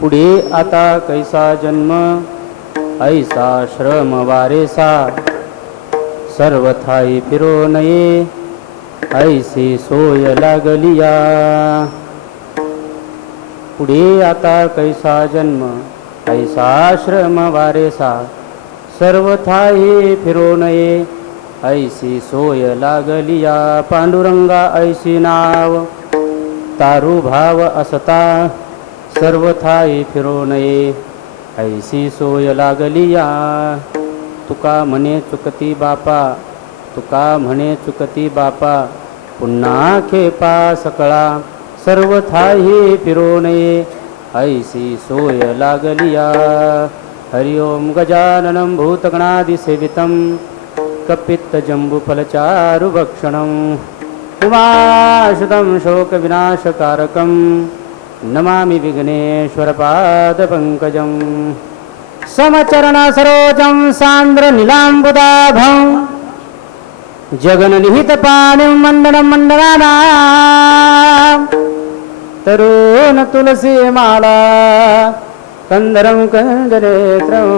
पुढे आता कैसा जन्म? ऐसा श्रम वारेसा। सर्वथाई फिरो नये ऐसी सोय लागलिया। पुढे आता कैसा जन्म? ऐसा श्रम वारेसा। सर्वथाई फिरो नये ऐसी सोय लागलिया। पांडुरंगा ऐसी नाव। तारू भाव असता सर्वथाई फिरो नये ऐसी सोय लागलिया तुका म्हणे चुकती बापा तुका म्हणे चुकती बापा पुन्हा खेपा सकळा सर्वथाही फिरो नये ऐसी सोय लागलिया हरि ओम गजाननं भूतगणादिसेवितं कपित्तजम्बुफलचारुभक्षणम्. उमाशुतं शोकविनाशकारकं नमामि विघ्नेश्वरपादपङ्कजं। समचरणसरोजं सान्द्रनीलाम्बुदाभं जगन्निहितपाणिं मण्डनं मण्डलानां तरुण तुलसीमाला कन्दरं कन्दनेत्रं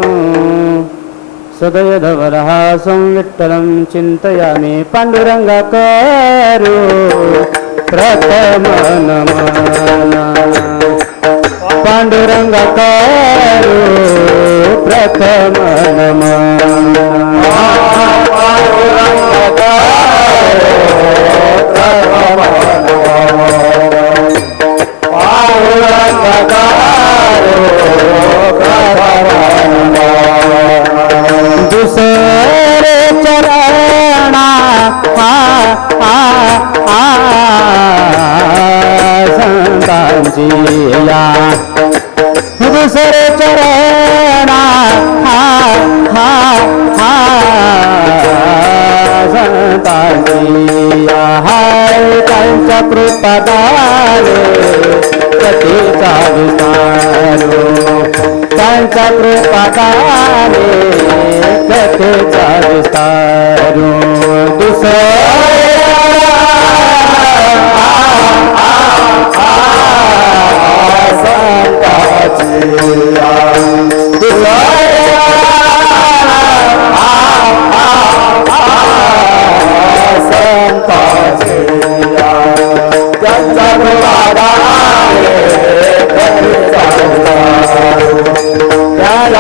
సదయధవరహాసం విట్టలం చింతయామి పాండురంగకారు ప్రథమనమాన పాండురంగకారు ప్రథమనమాన పాండురంగకారు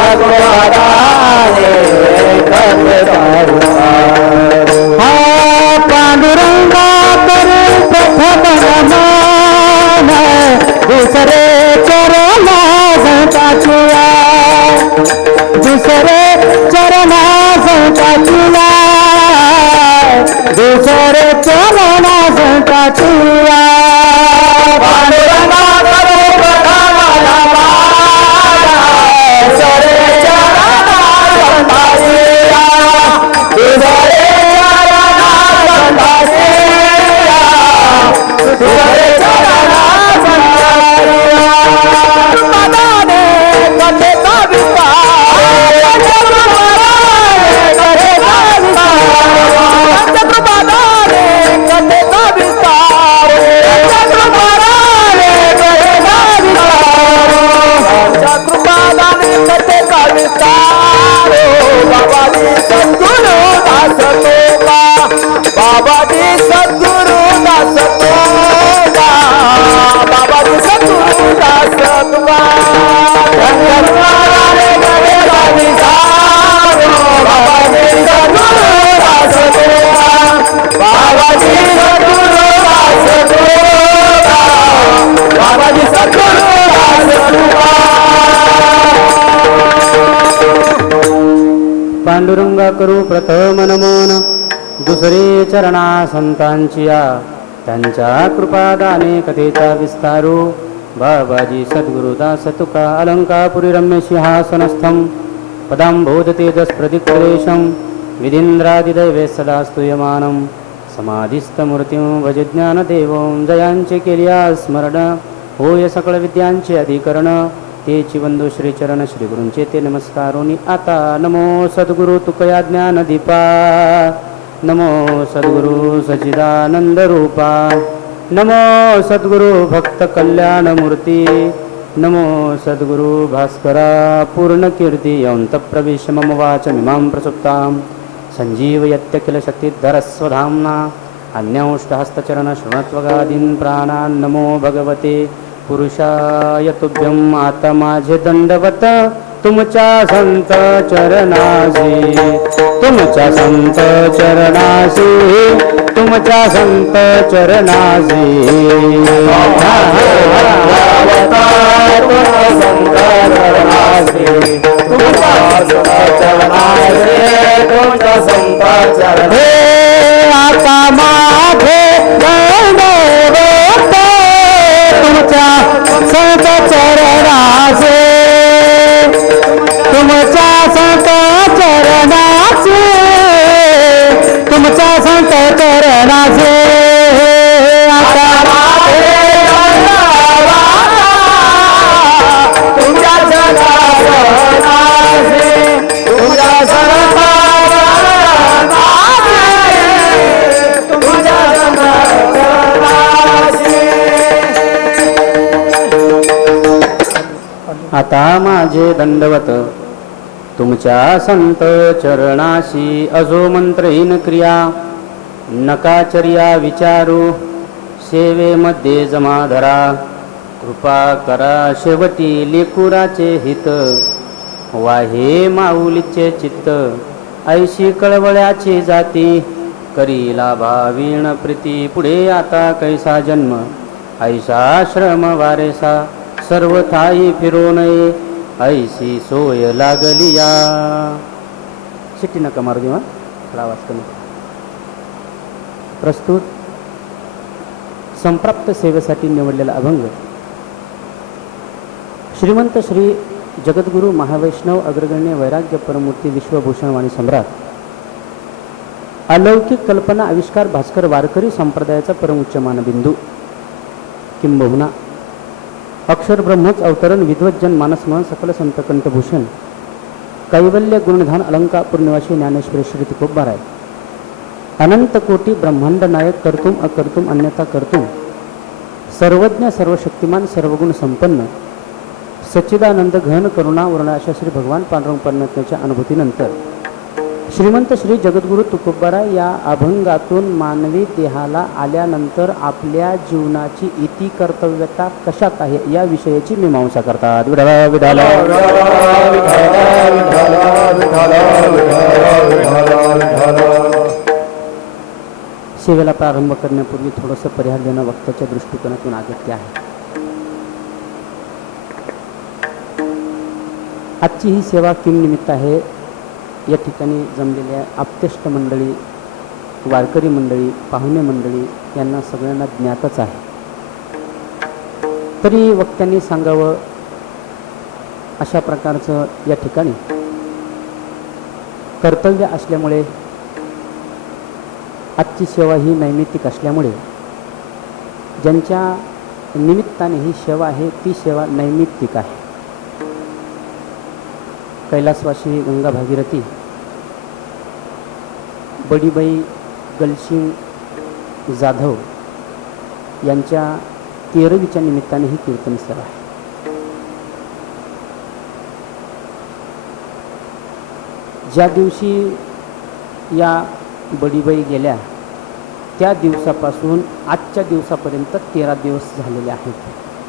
हा संतांची संतांचिया त्यांच्या कृपादाने कथेचा विस्तारो हो. बाबाजी सद्गुरुदास तुका अलंकापुरी रम्य पदां पदांबोध तेजस प्रदिक्लेशं विधींद्रादिदैवे सदा स्तूयमानं समाधिस्थमूर्तिं भज ज्ञानदेवं जयांचे केलिया स्मरण. होय सकळ विद्यांचे अधिकरण. ते चिबंधू श्रीचरण श्रीगुरूंचे ते नमस्कारोनी. आता नमो सद्गुरु तुकया ज्ञानदीपा. नमो सद्गुरु सद्गुरुसजिदानन्दरूपा नमो सद्गुरु भक्तकल्याणमूर्ति नमो सद्गुरु भास्करा पूर्णकीर्ति अन्तप्रविश मम वाच इमां प्रसुप्तां सञ्जीवयत्यखिलशक्तिधरस्वधाम्ना अन्यौष्टहस्तचरणशृणत्वगादीन् प्राणान् नमो भगवते पुरुषाय तुभ्यम् पुरुषायतुभ्यम् आतमाझदण्डवत् तुमच्या संत चरणासी तुमच्या संत चरणासी तुमच्या संत चरणासी आता माझे तुमच्या संत चरणासे चरणाचे माझे आता माझे दंडवत तुमच्या संत चरणाशी अजो मंत्रहीन क्रिया. नकाचर्या विचारू सेवेमध्ये जमा धरा. कृपा करा शेवटी लेकुराचे हित. वाहे माऊलीचे चित्त ऐशी कळवळ्याची जाती. करीला भावीण प्रीती पुढे आता कैसा जन्म? ऐसा श्रम वारेसा सर्व थाई फिरो नये. ऐशी सोय लागली या. शिट्टी नका मारू देवा थोडा आवाज कमी प्रस्तुत संप्राप्त सेवेसाठी निवडलेला अभंग. श्रीमंत श्री जगद्गुरू महावैष्णव अग्रगण्य वैराग्य परमूर्ती विश्वभूषण वाणी सम्राट. अलौकिक कल्पना आविष्कार भास्कर वारकरी संप्रदायाचा परमोच्च मानबिंदू. किंबहुना. अक्षर ब्रह्मच अवतरण विद्वज्जन मानसमन सकल संत कंठभूषण. कैवल्य गुणधान अलंकार पूर्णिवासी ज्ञानेश्वरी श्री तुकोबार आहे अनंत कोटी ब्रह्मांड नायक कर्तुम अकर्तुम अन्यथा कर्तुम सर्वज्ञ सर्वशक्तिमान सर्वगुण संपन्न सच्चिदानंद घन करुणा वर्णाशा श्री भगवान पांडुरंग परमात्म्याच्या अनुभूतीनंतर श्रीमंत श्री जगद्गुरु तुकोबारा या अभंगातून मानवी देहाला आल्यानंतर आपल्या जीवनाची इति कर्तव्यता कशात आहे या विषयाची मीमांसा करतात विढाला विढाला सेवेला प्रारंभ करण्यापूर्वी थोडंसं परिहार देणं वक्ताच्या दृष्टिकोनातून अगत्य आहे. आजची ही सेवा किम निमित्त आहे. या ठिकाणी जमलेल्या आप्तेष्ट मंडळी वारकरी मंडळी पाहुणे मंडळी यांना सगळ्यांना ज्ञातच आहे. तरी वक्त्यांनी सांगावं अशा प्रकारचं या ठिकाणी कर्तव्य असल्यामुळे आजची सेवा ही नैमित्तिक असल्यामुळे ज्यांच्या निमित्ताने ही सेवा आहे ती सेवा नैमित्तिक आहे. कैलासवासी गंगा भागीरथी बडीबाई गलसिंग जाधव यांच्या तेरवीच्या निमित्ताने ही कीर्तन सेवा आहे. ज्या दिवशी या बडीबाई गेल्या त्या दिवसापासून आजच्या दिवसापर्यंत तेरा दिवस झालेले आहेत.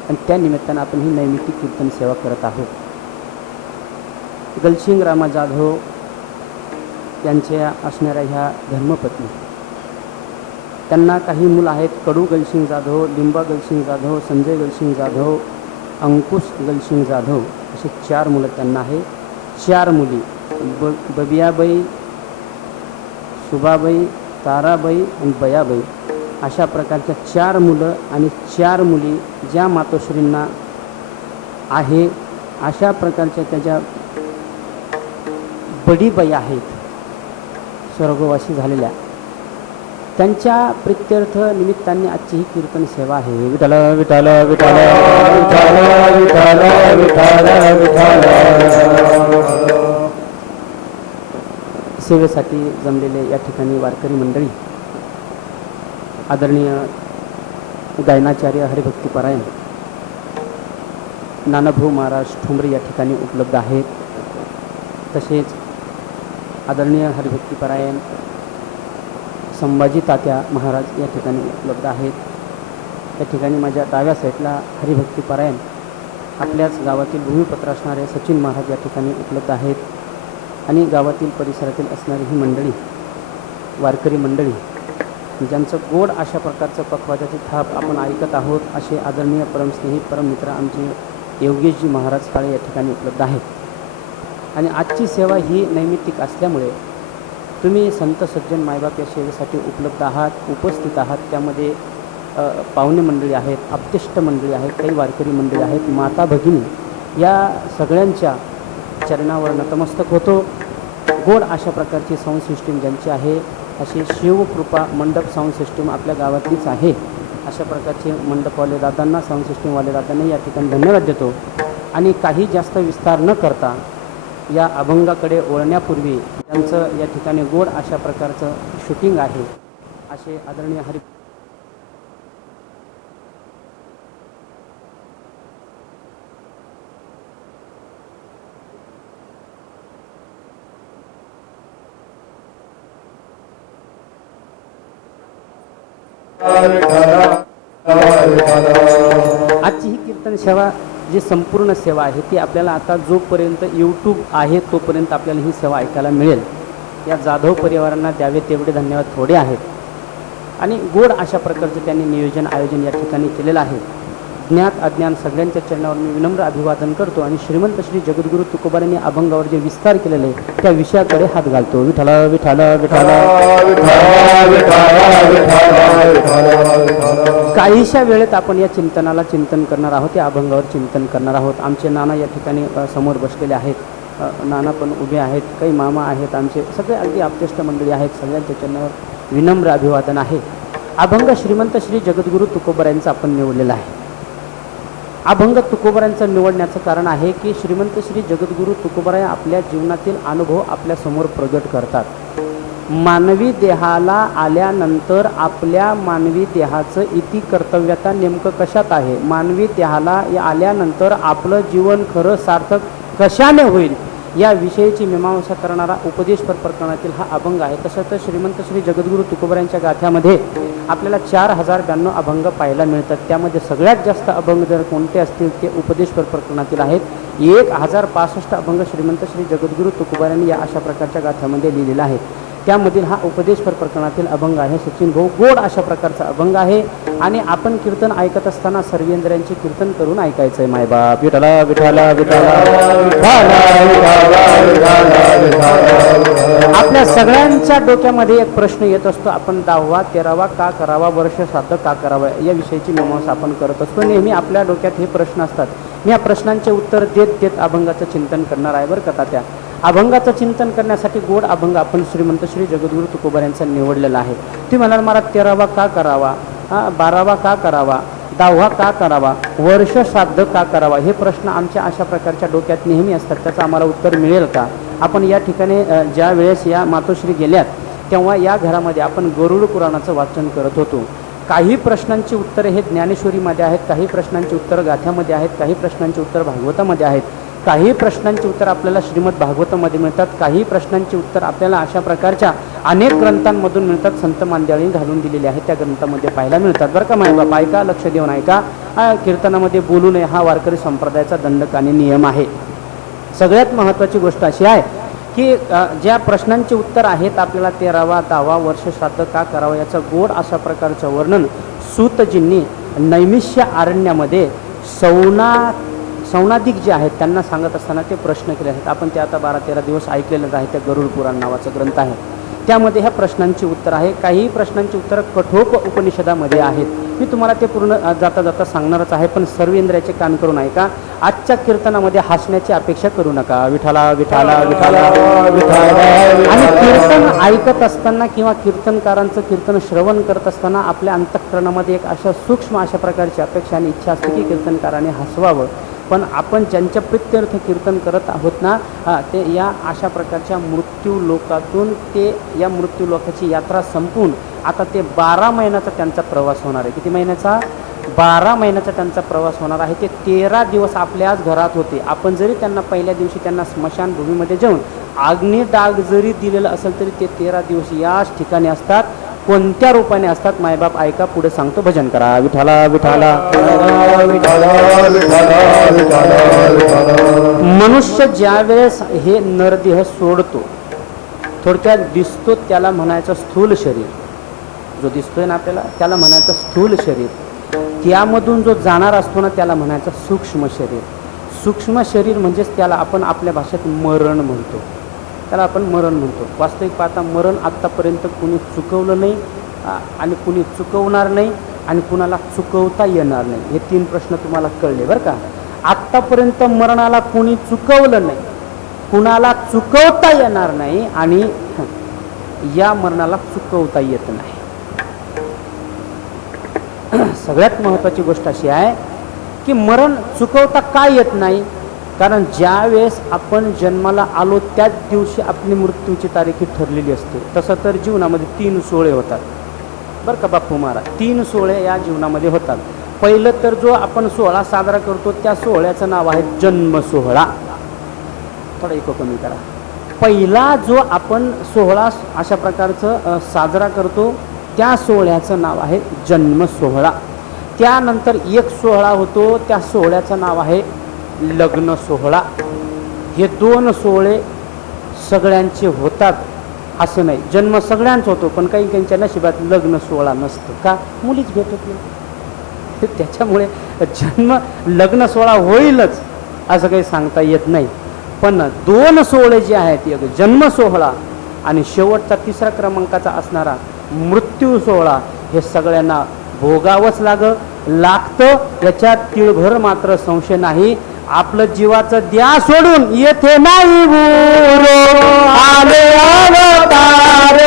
आणि त्या निमित्तानं आपण ही नैमित्तिक कीर्तन सेवा करत आहोत. गलसिंग रामा जाधव यांच्या असणाऱ्या ह्या धर्मपत्नी. त्यांना काही मुलं आहेत. कडू गलसिंग जाधव लिंबा गलसिंग जाधव संजय गलसिंग जाधव अंकुश गलसिंग जाधव असे चार मुलं त्यांना आहे. चार मुली. ब बबियाबाई सुभाबाई ताराबाई आणि बयाबाई अशा प्रकारच्या चार मुलं आणि चार मुली ज्या मातोश्रींना आहे अशा प्रकारच्या त्याच्या बडीबाई आहेत स्वर्गवासी झालेल्या त्यांच्या प्रित्यर्थ निमित्ताने आजची ही कीर्तन सेवा आहे विठाल विठाल विठाल विठाल विठाल विठाल विठाल सेवेसाठी जमलेले या ठिकाणी वारकरी मंडळी आदरणीय गायनाचार्य हरिभक्तीपरायण नानाभाऊ महाराज ठुंबरे या ठिकाणी उपलब्ध आहेत. तसेच आदरणीय हरिभक्तीपरायण संभाजी तात्या महाराज या ठिकाणी उपलब्ध आहेत. या ठिकाणी माझ्या डाव्या साईडला हरिभक्तीपरायण आपल्याच गावातील भूमिपत्र असणारे सचिन महाराज या ठिकाणी उपलब्ध आहेत. आणि गावातील परिसरातील असणारी ही मंडळी वारकरी मंडळी ज्यांचं गोड अशा प्रकारचं पखवाजाची थाप आपण ऐकत आहोत असे आदरणीय परमस्नेही परममित्र आमचे योगेशजी महाराज काळे या ठिकाणी उपलब्ध आहेत. आणि आजची सेवा ही नैमित्तिक असल्यामुळे तुम्ही संत सज्जन मायबाप या सेवेसाठी उपलब्ध आहात उपस्थित आहात. त्यामध्ये पाहुणे मंडळी आहेत अप्तिष्ट मंडळी आहेत काही वारकरी मंडळी आहेत माता भगिनी या सगळ्यांच्या चरणावर नतमस्तक होतो. गोड अशा प्रकारची साऊंड सिस्टीम ज्यांची आहे अशी शिवकृपा मंडप साऊंड सिस्टीम आपल्या गावातलीच आहे. अशा प्रकारचे मंडपवाले दादांना साऊंड सिस्टीमवाले दादांना या ठिकाणी धन्यवाद देतो. आणि काही जास्त विस्तार न करता या अभंगाकडे वळण्यापूर्वी त्यांचं या ठिकाणी गोड अशा प्रकारचं शूटिंग आहे. असे आदरणीय हरि आजची ही कीर्तन सेवा जी संपूर्ण सेवा आहे ती आपल्याला आता जोपर्यंत यूट्यूब आहे तोपर्यंत आपल्याला ही सेवा ऐकायला मिळेल. या जाधव परिवारांना द्यावे तेवढे धन्यवाद थोडे आहेत. आणि गोड अशा प्रकारचं त्यांनी नियोजन आयोजन या ठिकाणी केलेलं आहे. ज्ञात अज्ञान सगळ्यांच्या चरणावर मी विनम्र अभिवादन करतो आणि श्रीमंत श्री जगद्गुरू तुकोबारांनी अभंगावर जे विस्तार केलेले आहे त्या विषयाकडे हात घालतो. विठाला विठाला विठाला काहीशा वेळेत आपण या चिंतनाला चिंतन करणार आहोत या अभंगावर चिंतन करणार आहोत. आमचे नाना या ठिकाणी समोर बसलेले आहेत. नाना पण उभे आहेत काही मामा आहेत आमचे सगळे अगदी आपतेष्ट मंडळी आहेत सगळ्यांच्या चरणावर विनम्र अभिवादन आहे. अभंग श्रीमंत श्री जगद्गुरू तुकोबरायांचा आपण निवडलेला आहे. अभंग तुकोबरांचं निवडण्याचं कारण आहे की श्रीमंत श्री जगद्गुरू तुकोबराय आपल्या जीवनातील अनुभव आपल्यासमोर प्रगट करतात. मानवी देहाला आल्यानंतर आपल्या मानवी देहाचं इति कर्तव्यता नेमकं कशात आहे? मानवी देहाला आल्यानंतर आपलं जीवन खरं सार्थक कशाने होईल? या विषयीची मीमांसा करणारा उपदेशपर प्रकरणातील हा अभंग आहे. तसं तर श्रीमंत श्री जगद्गुरू तुकोबऱ्यांच्या गाथ्यामध्ये आपल्याला चार हजार ब्याण्णव अभंग पाहायला मिळतात. त्यामध्ये सगळ्यात जास्त अभंग जर कोणते असतील ते उपदेशपर प्रकरणातील आहेत. एक हजार पासष्ट अभंग श्रीमंत श्री जगद्गुरू तुकोबऱ्यांनी या अशा प्रकारच्या गाथ्यामध्ये लिहिलेला आहे. त्यामधील हा उपदेशपर प्रकरणातील अभंग आहे. सचिन भाऊ गोड अशा प्रकारचा अभंग आहे. आणि आपण कीर्तन ऐकत असताना सर्वेंद्रांचे कीर्तन करून ऐकायचं आहे मायबाप विठाला विठाला विठाला आपल्या सगळ्यांच्या डोक्यामध्ये एक प्रश्न येत असतो. आपण दहावा तेरावा का करावा वर्ष श्राद्ध का करावा या विषयीची मीमांस आपण करत असतो. नेहमी आपल्या डोक्यात हे प्रश्न असतात. मी या प्रश्नांचे उत्तर देत देत अभंगाचं चिंतन करणार आहे. बरं कथा त्या अभंगाचं चिंतन करण्यासाठी गोड अभंग आपण श्रीमंत श्री जगद्गुरू तुकोबार यांचा निवडलेला आहे. ती म्हणाल मला तेरावा का करावा? हा, बारावा का करावा? दहावा का करावा? वर्ष श्राद्ध का करावा? हे प्रश्न आमच्या अशा प्रकारच्या डोक्यात नेहमी असतात. त्याचं आम्हाला उत्तर मिळेल का? आपण या ठिकाणी ज्या वेळेस या मातोश्री गेल्यात तेव्हा या घरामध्ये आपण गरुड पुराणाचं वाचन करत होतो. काही प्रश्नांची उत्तरे हे ज्ञानेश्वरीमध्ये आहेत काही प्रश्नांची उत्तरं गाथ्यामध्ये आहेत काही प्रश्नांची उत्तर भागवतामध्ये आहेत. काही प्रश्नांची उत्तर आपल्याला श्रीमद भागवतामध्ये मिळतात काही प्रश्नांची उत्तर आपल्याला अशा प्रकारच्या अनेक ग्रंथांमधून मिळतात संत मांद्याळी घालून दिलेले आहेत त्या ग्रंथामध्ये पाहायला मिळतात. बरं का माय बाबा ऐका लक्ष देऊन ऐका. हा कीर्तनामध्ये बोलू नये हा वारकरी संप्रदायाचा दंडकाने नियम आहे. सगळ्यात महत्त्वाची गोष्ट अशी आहे की ज्या प्रश्नांची उत्तर आहेत आपल्याला तेरावा दहावा वर्ष श्राद्ध का करावा याचं गोड अशा प्रकारचं वर्णन सूतजींनी नैमिष्य आरण्यामध्ये सौना सौनाधिक जे आहेत त्यांना सांगत असताना ते प्रश्न केले आहेत. आपण ते आता बारा तेरा दिवस ऐकलेलंच आहे त्या गरुड पुराण नावाचं ग्रंथ आहे. त्यामध्ये ह्या प्रश्नांची उत्तर आहे काही प्रश्नांची उत्तरं कठोप उपनिषदामध्ये आहेत. मी तुम्हाला ते पूर्ण जाता जाता सांगणारच आहे पण सर्वेंद्राचे कान करून ऐका. आजच्या कीर्तनामध्ये हसण्याची अपेक्षा करू नका. विठाला विठाला विठाला आणि कीर्तन ऐकत असताना किंवा कीर्तनकारांचं कीर्तन श्रवण करत असताना आपल्या अंतःकरणामध्ये एक अशा सूक्ष्म अशा प्रकारची अपेक्षा आणि इच्छा असते की कीर्तनकाराने हसवावं. पण आपण ज्यांच्या प्रित्यर्थ कीर्तन करत आहोत ना हा, ते या अशा प्रकारच्या मृत्यू लोकातून ते या मृत्यू लोकाची यात्रा संपून आता ते बारा महिन्याचा त्यांचा प्रवास होणार आहे. किती महिन्याचा? बारा महिन्याचा त्यांचा प्रवास होणार आहे. ते तेरा दिवस आपल्याच घरात होते. आपण जरी त्यांना पहिल्या दिवशी त्यांना स्मशानभूमीमध्ये जाऊन अग्नी डाग जरी दिलेलं असेल तरी ते तेरा दिवस याच ठिकाणी असतात. कोणत्या रूपाने असतात? मायबाप ऐका पुढे सांगतो भजन करा. विठाला विठाला मनुष्य ज्यावेळेस हे नरदेह सोडतो थोडक्यात दिसतो त्याला म्हणायचं स्थूल शरीर. जो दिसतोय ना आपल्याला त्याला म्हणायचं स्थूल शरीर. त्यामधून जो जाणार असतो ना त्याला म्हणायचं सूक्ष्म शरीर. सूक्ष्म शरीर म्हणजेच त्याला आपण आपल्या भाषेत मरण म्हणतो. त्याला आपण मरण म्हणतो. वास्तविक पाहता मरण आत्तापर्यंत कुणी चुकवलं नाही आणि कुणी चुकवणार नाही आणि कुणाला चुकवता येणार नाही. हे तीन प्रश्न तुम्हाला कळले बरं का? आत्तापर्यंत मरणाला कुणी चुकवलं नाही कुणाला चुकवता येणार नाही आणि या मरणाला चुकवता येत नाही. सगळ्यात महत्त्वाची गोष्ट अशी आहे की मरण चुकवता का येत नाही? कारण ज्या वेळेस आपण जन्माला आलो त्याच दिवशी आपली मृत्यूची तारीख ही ठरलेली असते. तसं तर जीवनामध्ये तीन सोहळे होतात. बरं का बापू महाराज? तीन सोहळे या जीवनामध्ये होतात. पहिलं तर जो आपण सोहळा साजरा करतो त्या सोहळ्याचं नाव आहे जन्म सोहळा. थोडा इको कमी करा. पहिला जो आपण सोहळा अशा प्रकारचं साजरा करतो त्या सोहळ्याचं नाव आहे जन्म सोहळा. त्यानंतर एक सोहळा होतो त्या सोहळ्याचं नाव आहे लग्न सोहळा हे दोन सोहळे सगळ्यांचे होतात असं नाही. जन्म सगळ्यांचा होतो पण काही त्यांच्या नशिबात लग्न सोहळा नसतो का? मुलीच भेटत नाही. त्याच्यामुळे जन्म लग्न सोहळा होईलच असं काही सांगता येत नाही. पण दोन सोहळे जे आहेत एक जन्म सोहळा आणि शेवटचा तिसरा क्रमांकाचा असणारा मृत्यू सोहळा हे सगळ्यांना भोगावंच लाग लागतं. याच्यात तिळभर मात्र संशय नाही. आपलं जीवाचं द्या सोडून येथे नाही गुरु आले अवतार.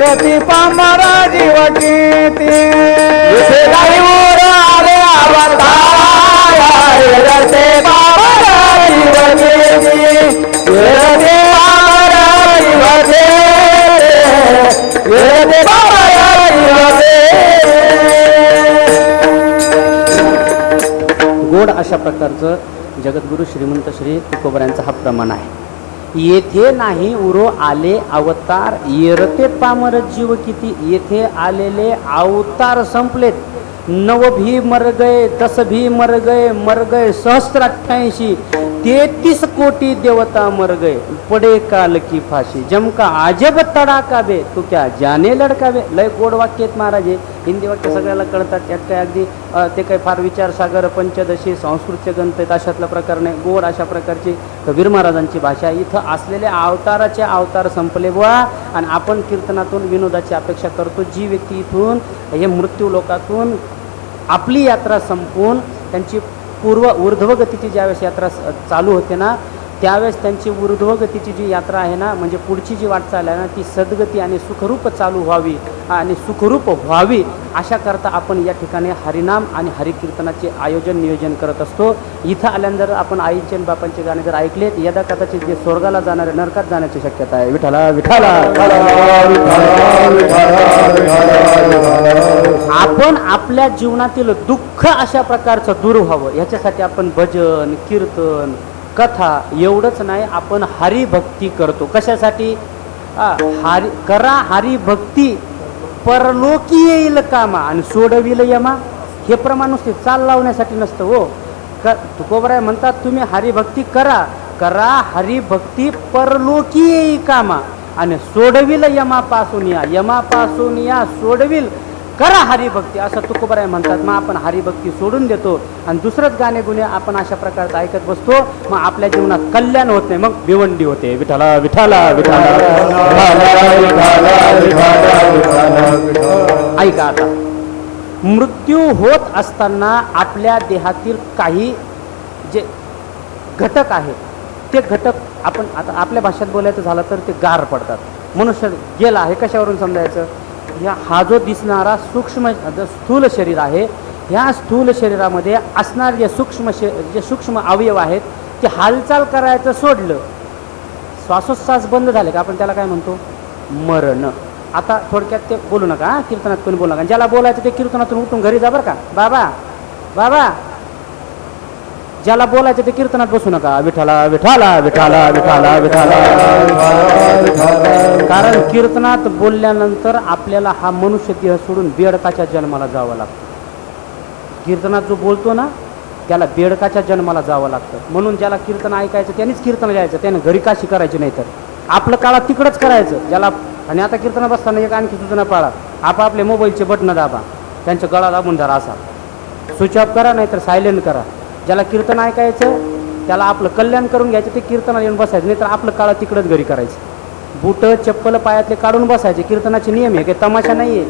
येरते पामर जीव ते. नाही गुरु आले अवतार येरते पामर जीव ते. येरते पामर जीव ते. येरते पामर जीव गोड अशा प्रकारचं जगद्गुरु श्रीमंत श्री तुकोबऱ्यांचा हा प्रमाण आहे. येथे नाही उरो आले अवतार येरते पामर जीव किती? येथे आलेले अवतार संपलेत. नव भी मर गए दस भी मर गए मर गए सहस्र अठ्ठ्याऐंशी तेहतीस कोटी देवता मर गए पडे काल की फाशी जमका अजब तडाका बे तू क्या जाने लडका बे? लय गोड वाक्य आहेत महाराज हे. हिंदी वाक्य सगळ्याला कळतात. त्यात काय अगदी ते काही फार विचारसागर पंचदशी संस्कृतचे ग्रंथ आहेत अशातला प्रकार नाही. गोड अशा प्रकारची कबीर महाराजांची भाषा इथं असलेले अवताराचे अवतार संपले बुवा. आणि आपण कीर्तनातून विनोदाची अपेक्षा करतो. जी व्यक्ती इथून हे मृत्यू लोकातून आपली यात्रा संपवून त्यांची पूर्व ऊर्ध्वगतीची ज्यावेळेस यात्रा चालू होते ना त्यावेळेस त्यांची ऊर्ध्वगतीची जी यात्रा आहे ना म्हणजे पुढची जी वाटचाल आहे ना ती सद्गती आणि सुखरूप चालू व्हावी आणि सुखरूप व्हावी अशा करता आपण या ठिकाणी हरिनाम आणि हरिकीर्तनाचे आयोजन नियोजन करत असतो. इथं आल्यानंतर आपण आईचे आणि बापांचे गाणे जर ऐकलेत यदा कदाचित जे स्वर्गाला जाणारे नरकात जाण्याची शक्यता आहे. विठाला विठाला आपण आपल्या जीवनातील दुःख अशा प्रकारचं दूर व्हावं. याच्यासाठी आपण भजन कीर्तन कथा एवढंच नाही आपण हरिभक्ती करतो. कशासाठी? हरि करा हरिभक्ती परलोकी येईल कामा आणि सोडविल यमा. हे प्रमाण नुसते चाल लावण्यासाठी नसतं हो. क तुकोबराय म्हणतात तुम्ही हरिभक्ती करा. करा हरिभक्ती परलोकी येई कामा आणि सोडविल यमापासून या. यमापासून या सोडविल करा हरिभक्ती असं तुकोबराय म्हणतात. मग आपण हरिभक्ती सोडून देतो आणि दुसरंच गाणे गुन्हे आपण अशा प्रकारचं ऐकत बसतो मग आपल्या जीवनात कल्याण होत नाही मग भिवंडी होते. विठाला विठाला विठाला ऐका आता. मृत्यू होत असताना आपल्या देहातील काही जे घटक आहेत ते घटक आपण आता आपल्या भाषेत बोलायचं झालं तर ते गार पडतात. मनुष्य गेला आहे कशावरून समजायचं? ह्या हा जो दिसणारा सूक्ष्म स्थूल शरीर आहे ह्या स्थूल शरीरामध्ये असणारे जे सूक्ष्म शे जे सूक्ष्म अवयव आहेत ते हालचाल करायचं सोडलं श्वासोच्छ्वास बंद झाले का? आपण त्याला काय म्हणतो? मरण. आता थोडक्यात ते बोलू नका कीर्तनात कोणी बोलू नका. ज्याला बोलायचं ते कीर्तनातून उठून घरी जा बरं का. बाबा बाबा ज्याला बोलायचं ते कीर्तनात बसू नका. विठाला विठाला विठाला विठाला विठाला कारण कीर्तनात बोलल्यानंतर आपल्याला हा मनुष्य देह सोडून बेडकाच्या जन्माला जावं लागतं. कीर्तनात जो बोलतो ना त्याला बेडकाच्या जन्माला जावं लागतं. म्हणून ज्याला कीर्तन ऐकायचं त्यांनीच कीर्तन घ्यायचं त्याने घरी काशी करायची नाही तर आपलं काळात तिकडंच करायचं. ज्याला आणि आता कीर्तन बसताना एक आणखी सूचना पाळा. आपापले मोबाईलचे बटणं दाबा. त्यांच्या गळा दाबून धरा असा. स्विच ऑफ करा नाही तर सायलेंट करा. ज्याला कीर्तन ऐकायचं त्याला आपलं कल्याण करून घ्यायचं ते कीर्तनाला येऊन बसायचं. नाही तर आपलं काळा तिकडंच घरी करायचं. बुट चप्पल पायातले काढून बसायचे. कीर्तनाचे नियम आहे काही तमाशा नाही आहे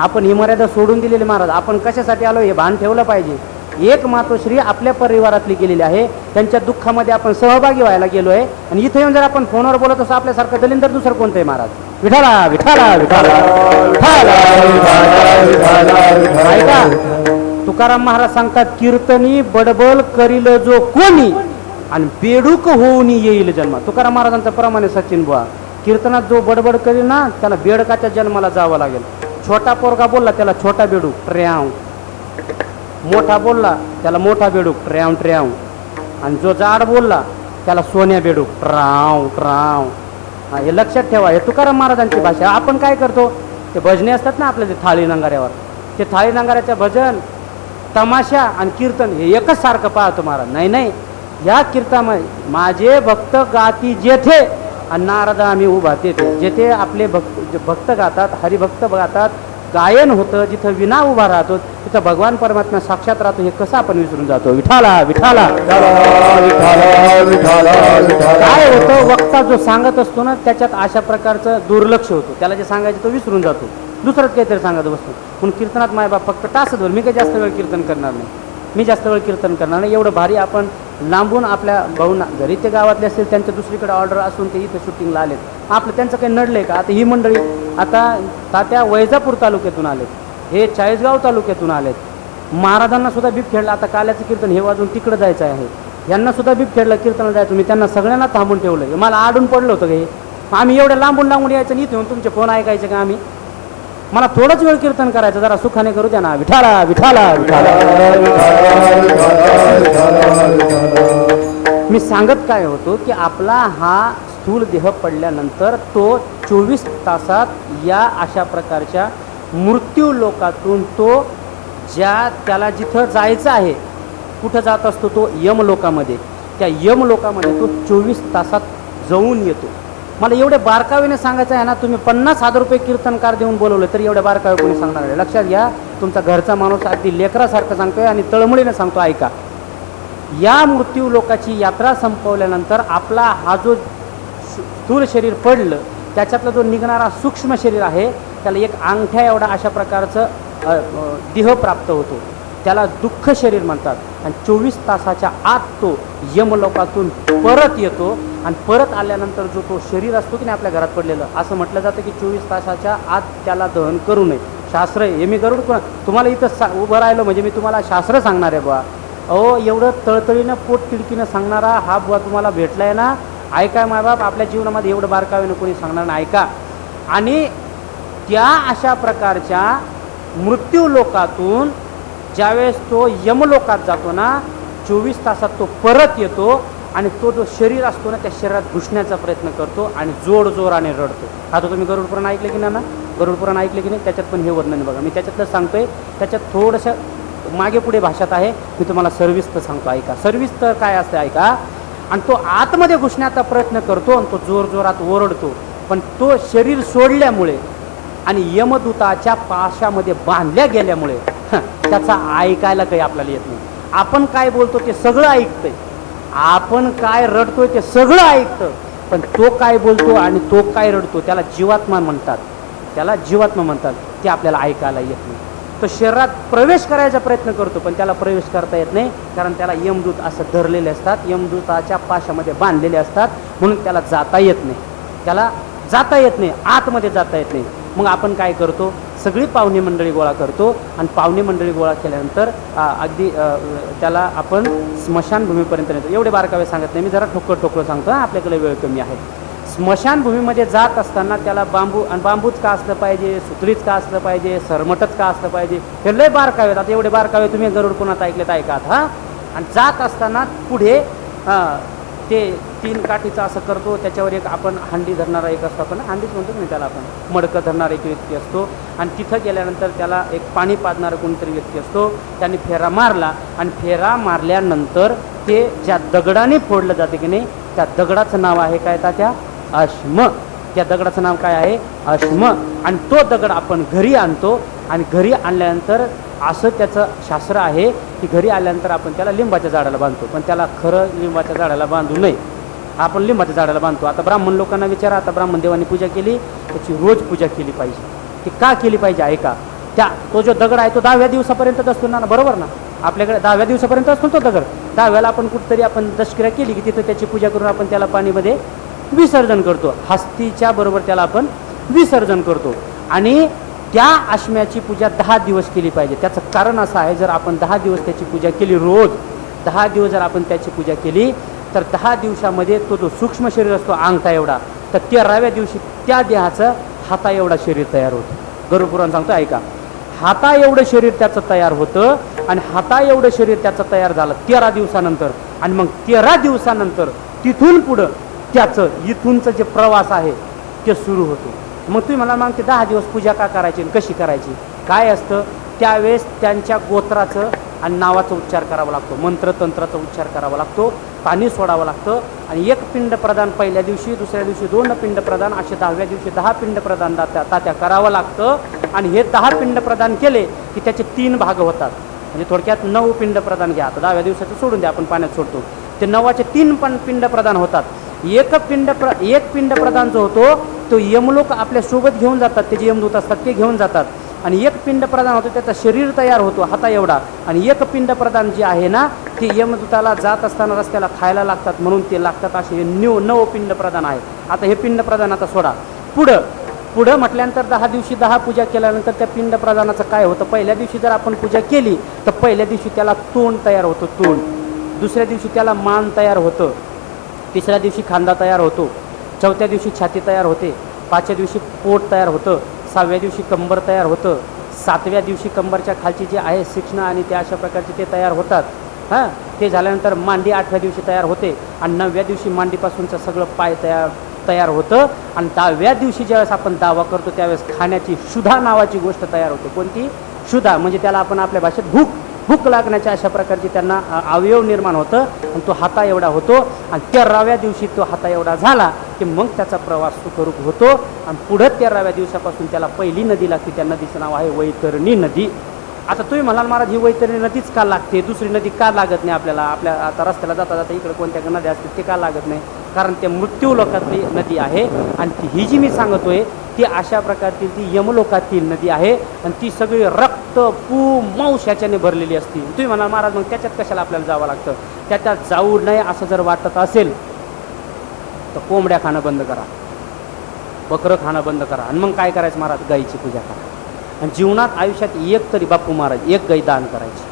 आपण ही मर्यादा सोडून दिलेली महाराज. आपण कशासाठी आलो हे भान ठेवलं पाहिजे. एक मातोश्री आपल्या परिवारातली गेलेली आहे. त्यांच्या दुःखामध्ये आपण सहभागी व्हायला गेलो आहे आणि इथे येऊन जर आपण फोनवर बोलत असं आपल्यासारखं दलिंदर दुसरं कोणतं आहे महाराज? विठाला विठाला विठाला विठाला तुकाराम महाराज सांगतात कीर्तनी बडबल करील जो कोणी आणि बेडूक होऊन येईल जन्म. तुकाराम महाराजांचा प्रमाणे सचिन बुवा. कीर्तनात जो बडबड करील ना त्याला बेडकाच्या जन्माला जावं लागेल. छोटा पोरगा बोलला त्याला छोटा बेडूक ट्र्याव. मोठा बोलला त्याला मोठा बेडूक ट्र्याव ट्र्याव. आणि जो जाड बोलला त्याला सोन्या बेडूक ट्राव ट्राव. हा हे लक्षात ठेवा हे तुकाराम महाराजांची भाषा. आपण काय करतो? ते भजने असतात ना आपल्या ते थाळी नंगाऱ्यावर. ते थाळी नंगाऱ्याचं भजन तमाशा आणि कीर्तन हे एकच सारखं पाहतो महाराज. नाही नाही. या कीर्तनामध्ये माझे भक्त गाती जेथे आणि नारद आम्ही उभा तेथे. जेथे आपले भक्त जे भक्त गातात हरिभक्त गातात गायन होतं जिथं विना उभा राहतो तिथं भगवान परमात्मा साक्षात राहतो हे कसं आपण विसरून जातो? विठाला विठाला काय होतं वक्ता जो सांगत असतो ना त्याच्यात अशा प्रकारचं दुर्लक्ष होतं. त्याला जे सांगायचं तो विसरून जातो. दुसरंच काहीतरी सांगत बसतो. म्हणून कीर्तनात माय बाप फक्त तासभर मी काही जास्त वेळ कीर्तन करणार नाही. मी जास्त वेळ कीर्तन करणार नाही. एवढं भारी आपण लांबून आपल्या भाऊंना जरी ते गावातले असतील त्यांच्या दुसरीकडे ऑर्डर असून ते इथं शूटिंगला आलेत. आपलं त्यांचं काही नडलंय का? आता ही मंडळी आता तात्या वैजापूर तालुक्यातून आलेत. हे चाळीसगाव तालुक्यातून आलेत. महाराजांना सुद्धा बीप खेळलं. आता काल्याचं कीर्तन हे वाजून तिकडं जायचं आहे. यांना सुद्धा बीप खेळलं जायचं. मी त्यांना सगळ्यांना थांबून ठेवलं. मला आडून पडलं होतं काही हे आम्ही एवढं लांबून लांबून यायचं नाही येऊन तुमचे फोन ऐकायचे का आम्ही? मला थोडंच वेळ कीर्तन करायचं जरा सुखाने करू द्या ना. विठाला विठाला विठाला मी सांगत काय होतो की आपला हा स्थूल देह पडल्यानंतर तो चोवीस तासात या अशा प्रकारच्या मृत्यू लोकातून तो ज्या त्याला जिथं जायचं आहे कुठं जात असतो तो यम लोकामध्ये त्या यम लोकामध्ये तो चोवीस तासात जाऊन येतो. मला एवढे बारकावीने सांगायचं आहे ना तुम्ही पन्नास हजार रुपये कीर्तनकार देऊन बोलवलं तरी एवढे बारकावे कोणी सांगणार नाही. लक्षात घ्या तुमचा घरचा माणूस अगदी लेकरासारखं सांगतोय आणि तळमळीने सांगतो ऐका. या मृत्यू लोकाची यात्रा संपवल्यानंतर आपला हा जो स्थूल शरीर पडलं त्याच्यातला जो निघणारा सूक्ष्म शरीर आहे त्याला एक अंगठ्या एवढा अशा प्रकारचं देह प्राप्त होतो. त्याला दुःख शरीर म्हणतात. आणि चोवीस तासाच्या आत तो यमलोकातून परत येतो आणि परत आल्यानंतर जो तो शरीर असतो की नाही आपल्या घरात पडलेलं असं म्हटलं जातं की चोवीस तासाच्या आत त्याला दहन करू नये. शास्त्र हे मी गरुड तुम्हाला इथं सा उभं राहिलं म्हणजे मी तुम्हाला शास्त्र सांगणार आहे बुवा. अहो एवढं तळतळीनं पोट तिडकीनं सांगणारा हा बुवा तुम्हाला भेटला आहे ना? ऐका मायबाप आपल्या जीवनामध्ये एवढं बारकावेनं कोणी सांगणार नाही. ऐका. आणि त्या अशा प्रकारच्या मृत्यू लोकातून ज्यावेळेस तो यमलोकात जातो ना चोवीस तासात तो परत येतो आणि तो जो शरीर असतो ना त्या शरीरात घुसण्याचा प्रयत्न करतो आणि जोड जोराने रडतो आता तुम्ही गरुडपुराण ऐकलं की ना ना? गरुड ऐकलं की नाही? त्याच्यात पण हे वर्णन बघा. मी त्याच्यातलं सांगतोय. त्याच्यात थोडंसं मागे पुढे भाषात आहे. मी तुम्हाला सर्व्हिस तर सांगतो. ऐका. सर्व्हिस तर काय असतं ऐका? आणि तो आतमध्ये घुसण्याचा प्रयत्न करतो आणि तो जोर जोरात ओरडतो. पण तो शरीर सोडल्यामुळे आणि यमदूताच्या पाशामध्ये बांधल्या गेल्यामुळे त्याचा ऐकायला काही आपल्याला येत नाही. आपण काय बोलतो ते सगळं ऐकतंय. आपण काय रडतोय ते सगळं ऐकतं. पण तो काय बोलतो आणि तो काय रडतो त्याला जीवात्मा म्हणतात. त्याला जीवात्मा म्हणतात ते आपल्याला ऐकायला येत नाही. तो शरीरात प्रवेश करायचा प्रयत्न करतो पण त्याला प्रवेश करता येत नाही कारण त्याला यमदूत असं धरलेले असतात यमदूताच्या पाशामध्ये बांधलेले असतात म्हणून त्याला जाता येत नाही. त्याला जाता येत नाही आतमध्ये जाता येत नाही. मग आपण काय करतो? सगळी पाहुणे मंडळी गोळा करतो आणि पाहुणे मंडळी गोळा केल्यानंतर अगदी त्याला आपण स्मशानभूमीपर्यंत नेतो. एवढे बारकावे सांगत नाही मी जरा ठोकर ठोकर सांगतो आपल्याकडे वेळ कमी आहे. स्मशानभूमीमध्ये जात असताना त्याला बांबू आणि बांबूच का असलं पाहिजे सुतळीच का असलं पाहिजे सरमटच का असलं पाहिजे हे लय बारकावे आता एवढे बारकावे तुम्ही गरुड कोणात ऐकलेत ऐकात हा. आणि जात असताना पुढे ते तीन काठीचं असं करतो त्याच्यावर एक आपण हंडी धरणारा एक असतो आपण हंडीच म्हणतो नाही त्याला आपण. मडकं धरणारा एक व्यक्ती असतो आणि तिथं गेल्यानंतर त्याला एक पाणी पाजणारा कोणतरी व्यक्ती असतो. त्याने फेरा मारला आणि फेरा मारल्यानंतर ते ज्या दगडाने फोडलं जाते की नाही त्या दगडाचं नाव आहे काय त्या अश्म. त्या दगडाचं नाव काय आहे? अश्म. आणि तो दगड आपण घरी आणतो आणि घरी आणल्यानंतर असं त्याचं शास्त्र आहे की घरी आल्यानंतर आपण त्याला लिंबाच्या झाडाला बांधतो पण त्याला खरं लिंबाच्या झाडाला बांधू नये. आपण लिंबाच्या झाडाला बांधतो. आता ब्राह्मण लोकांना विचारा आता ब्राह्मण देवानी पूजा केली त्याची रोज पूजा केली पाहिजे. ती का केली पाहिजे? ऐका. त्या तो जो दगड आहे तो दहाव्या दिवसापर्यंतच असतो ना बरोबर ना? आपल्याकडे दहाव्या दिवसापर्यंत असतो तो दगड? दहाव्याला आपण कुठतरी आपण दशक्रिया केली की तिथं त्याची पूजा करून आपण त्याला पाणीमध्ये विसर्जन करतो. हस्तीच्या बरोबर त्याला आपण विसर्जन करतो. आणि त्या आश्म्याची पूजा दहा दिवस केली पाहिजे. त्याचं कारण असं आहे जर आपण दहा दिवस त्याची पूजा केली रोज दहा दिवस जर आपण त्याची पूजा केली तर दहा दिवसामध्ये तो जो सूक्ष्म शरीर असतो अंगठा एवढा तर तेराव्या दिवशी त्या देहाचं हाता एवढा शरीर तयार होतं. गरुपुराण सांगतो ऐका. हाता एवढं शरीर त्याचं तयार होतं आणि हाता एवढं शरीर त्याचं तयार झालं तेरा दिवसानंतर. आणि मग तेरा दिवसानंतर तिथून पुढं त्याचं इथूनचं जे प्रवास आहे ते सुरू होतो. मग तुम्ही मला मग ते दहा दिवस पूजा का करायची आणि कशी करायची? काय असतं? त्यावेळेस त्यांच्या गोत्राचं आणि नावाचा उच्चार करावा लागतो. मंत्रतंत्राचा उच्चार करावा लागतो. पाणी सोडावं लागतं. आणि एक पिंड प्रदान पहिल्या दिवशी दुसऱ्या दिवशी दोन पिंड प्रदान असे दहाव्या दिवशी दहा पिंड प्रदान दात्या तात्या करावं लागतं. आणि हे दहा पिंड प्रदान केले की त्याचे तीन भाग होतात. म्हणजे थोडक्यात नऊ पिंड प्रदान घ्या. आता दहाव्या दिवसाचं सोडून द्या. आपण पाण्यात सोडतो. ते नवाचे तीन पण पिंड प्रदान होतात. एक पिंड प्र एक पिंड प्रधान जो होतो तो यमलोक आपल्यासोबत घेऊन जातात. ते जे यमदूत असतात ते घेऊन जातात. आणि एक पिंड प्रदान होतो त्याचा शरीर तयार होतो हाता एवढा. आणि एक पिंड प्रदान जे आहे ना ते यमदूताला जात असताना रस्त्याला खायला लागतात म्हणून ते लागतात असे हे न्यू नव पिंड प्रदान आहे. आता हे पिंड प्रदान आता सोडा. पुढं पुढं म्हटल्यानंतर दहा दिवशी दहा पूजा केल्यानंतर त्या पिंड प्रदानाचं काय होतं? पहिल्या दिवशी जर आपण पूजा केली तर पहिल्या दिवशी त्याला तोंड तयार होतं तोंड. दुसऱ्या दिवशी त्याला मान तयार होतं. तिसऱ्या दिवशी खांदा तयार होतो चौथ्या दिवशी छाती तयार होते पाचव्या दिवशी पोट तयार होतं सहाव्या दिवशी कंबर तयार होतं सातव्या दिवशी कंबरच्या खालची जे आहे शिक्षण आणि त्या अशा प्रकारचे ते तयार होतात. हां ते झाल्यानंतर मांडी आठव्या दिवशी तयार होते आणि नवव्या दिवशी मांडीपासूनचं सगळं पाय तयार तयार होतं आणि दहाव्या दिवशी ज्यावेळेस आपण दावा करतो त्यावेळेस खाण्याची शुधा नावाची गोष्ट तयार होते. कोणती? शुधा म्हणजे त्याला आपण आपल्या भाषेत भूक भूक लागण्याच्या अशा प्रकारची त्यांना अवयव निर्माण होतं आणि तो हाता एवढा होतो आणि तेराव्या दिवशी तो हाता एवढा झाला की मग त्याचा प्रवास सुखरूप होतो. आणि पुढं तेराव्या दिवसापासून त्याला पहिली नदी लागते त्या नदीचं नाव आहे वैतरणी नदी. आता तुम्ही म्हणाल महाराज ही वैतरणी नदीच का लागते? दुसरी नदी का लागत नाही आपल्याला? आपल्या आता रस्त्याला जाता जाता इकडे कोणत्या नद्या असतील ते का लागत नाही? कारण ते मृत्यू लोकातली नदी आहे. आणि ती ही जी मी सांगतोय ती अशा प्रकारची ती यमलोकातील नदी आहे. आणि ती सगळी रक्त पू मांस ह्याच्याने भरलेली असती. तुम्ही म्हणाल महाराज मग त्याच्यात कशाला आपल्याला जावं लागतं? त्याच्यात जाऊ नये असं जर वाटत असेल तर कोंबड्या खाणं बंद करा. बकरं खाणं बंद करा. आणि मग काय करायचं महाराज? गाईची पूजा करा. आणि जीवनात आयुष्यात एक तरी बापू महाराज एक गाई दान करायची.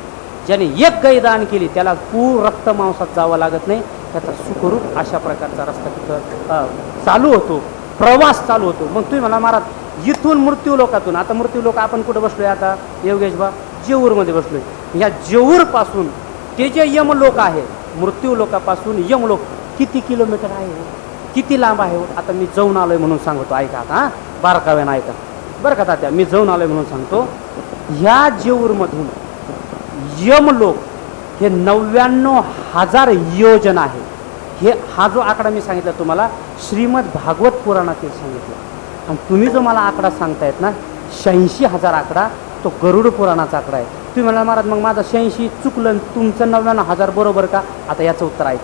ज्याने एक गाई दान केली त्याला पूर रक्त मांसात जावं लागत नाही. त्याचा सुखरूप अशा प्रकारचा रस्ता तिथं चालू होतो. प्रवास चालू होतो. मग तुम्ही म्हणा महाराज इथून मृत्यू लोकातून आता मृत्यू लोक आपण कुठं बसलोय आता? योगेश बा जेऊरमध्ये बसलोय. या जेऊरपासून ते जे यम लोक आहे मृत्यू लोकापासून यम लोक किती किलोमीटर आहे हो? किती लांब आहे हो? आता मी जाऊन आलोय म्हणून सांगतो. ऐका आता हां. बारकाव्यानं ऐका. बरं का तात्या मी जाऊन आलोय म्हणून सांगतो. ह्या जेऊरमधून यमलोक हे नव्याण्णव हजार योजन आहे हे हा जो आकडा मी सांगितला तुम्हाला श्रीमद भागवत पुराणातील सांगितलं. आणि तुम्ही जो मला आकडा सांगतायत ना शहाऐंशी हजार आकडा तो गरुड पुराणाचा आकडा आहे. तुम्ही म्हणा महाराज मग माझं शहाऐंशी चुकलं आणि तुमचं नव्याण्णव हजार बरोबर का? आता याचं उत्तर आहे